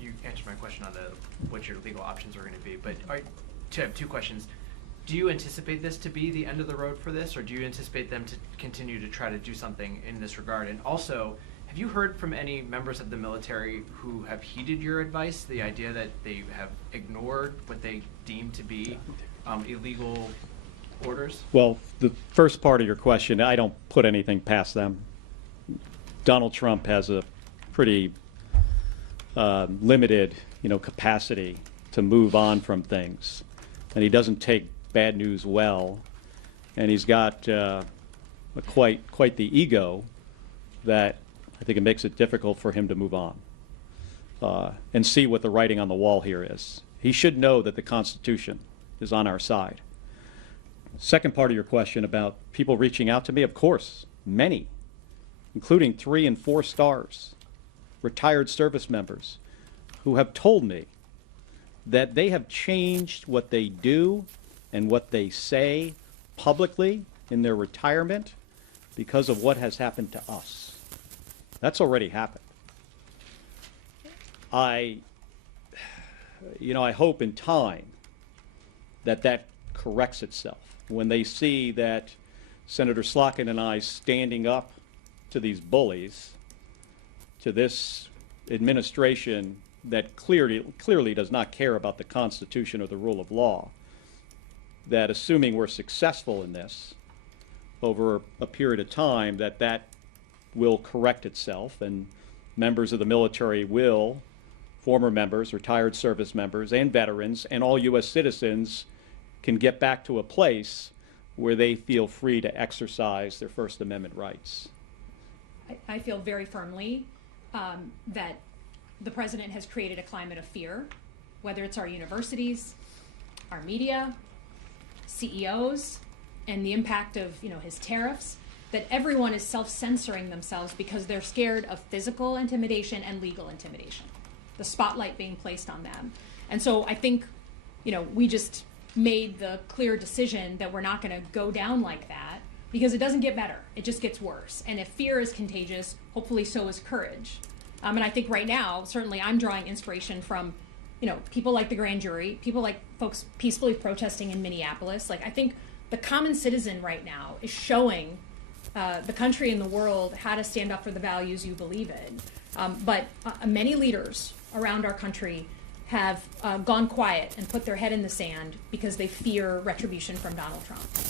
you answered my question on what your legal options are going to be, but I have two questions. Do you anticipate this to be the end of the road for this, or do you anticipate them to continue to try to do something in this regard? And also, have you heard from any members of the military who have heeded your advice, the idea that they have ignored what they deem to be illegal orders? Well, the first part of your question, I don't put anything past them. Donald Trump has a pretty limited, capacity to move on from things, and he doesn't take bad news well, and he's got quite the ego that I think it makes it difficult for him to move on and see what the writing on the wall here is. He should know that the Constitution is on our side. Second part of your question about people reaching out to me, of course, many, including 3 and 4 stars, retired service members, who have told me that they have changed what they do and what they say publicly in their retirement because of what has happened to us. That's already happened. I hope in time that corrects itself when they see that Senator Slotkin and I standing up to these bullies, to this administration that clearly does not care about the Constitution or the rule of law, that assuming we're successful in this over a period of time, that will correct itself, and members of the military will, former members, retired service members, and veterans, and all U.S. citizens can get back to a place where they feel free to exercise their First Amendment rights. I feel very firmly that the president has created a climate of fear, whether it's our universities, our media, CEOs, and the impact of his tariffs, that everyone is self-censoring themselves because they're scared of physical intimidation and legal intimidation, the spotlight being placed on them. And so I think we just made the clear decision that we're not going to go down like that, because it doesn't get better, it just gets worse. And if fear is contagious, hopefully so is courage. And I think right now, certainly I'm drawing inspiration from people like the grand jury, people like folks peacefully protesting in Minneapolis. I think the common citizen right now is showing the country and the world how to stand up for the values you believe in. But many leaders around our country have gone quiet and put their head in the sand because they fear retribution from Donald Trump.